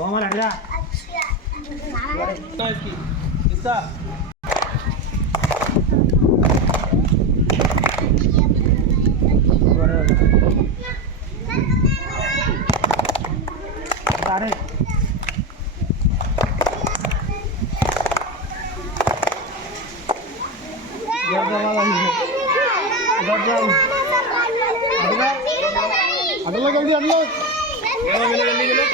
कोमल हट जा। इसकी इसका सारे अगला जल्दी अगला जल्दी चलो।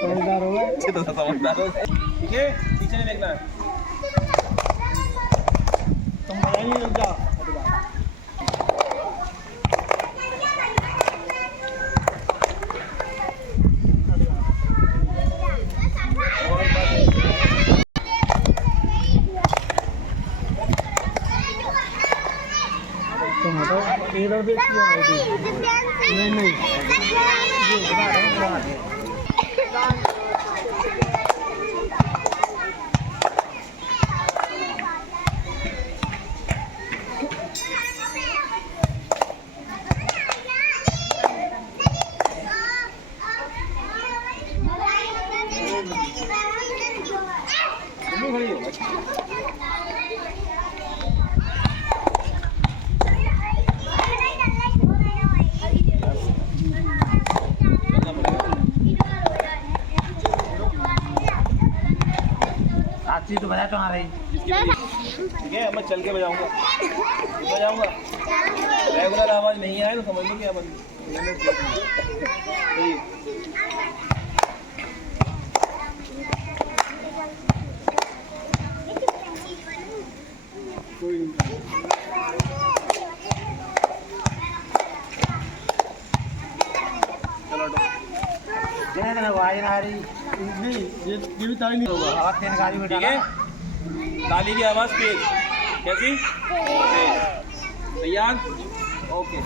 समझदार हो गए। तो समझदार हो ठीक है, पीछे नहीं देखना। तुम बजा नहीं रुक जाओ। तुम हटो इधर देख क्यों आई थी? नहीं नहीं ये बता रहे हैं बता रहे हैं। साथी तो बजा तो आ रही। ठीक है, मैं चल के बजाऊंगा रेगुलर आवाज नहीं आए तो समझ लो क्या बंद। जिन्हें आवाज ना आ रही नहीं ये भी ताली नहीं होगा आवाज तेज गाड़ी में ठीक है, ताली की आवाज तेज कैसी तैयार ओके।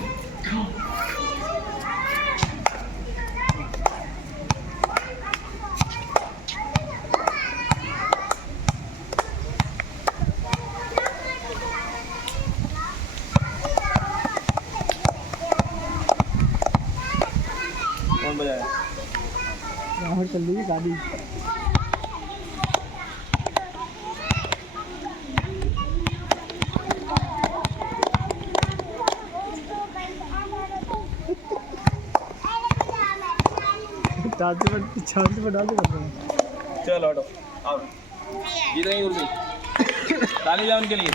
कौन बजाया? बाहर चल रही है गाड़ी। चार्ज पर डाल दे। चलो हटो आओ जीत गई उर्मी ताली बजाओ उनके लिए।